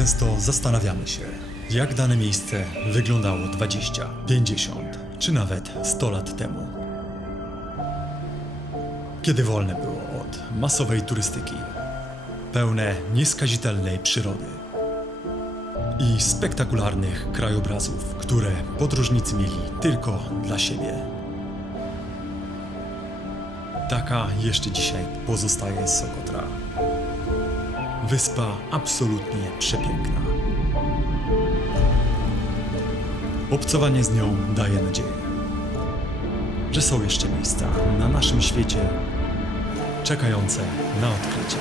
Często zastanawiamy się, jak dane miejsce wyglądało 20, 50 czy nawet 100 lat temu. Kiedy wolne było od masowej turystyki, pełne nieskazitelnej przyrody i spektakularnych krajobrazów, które podróżnicy mieli tylko dla siebie. Taka jeszcze dzisiaj pozostaje Sokotra. Wyspa absolutnie przepiękna. Obcowanie z nią daje nadzieję, że są jeszcze miejsca na naszym świecie czekające na odkrycie.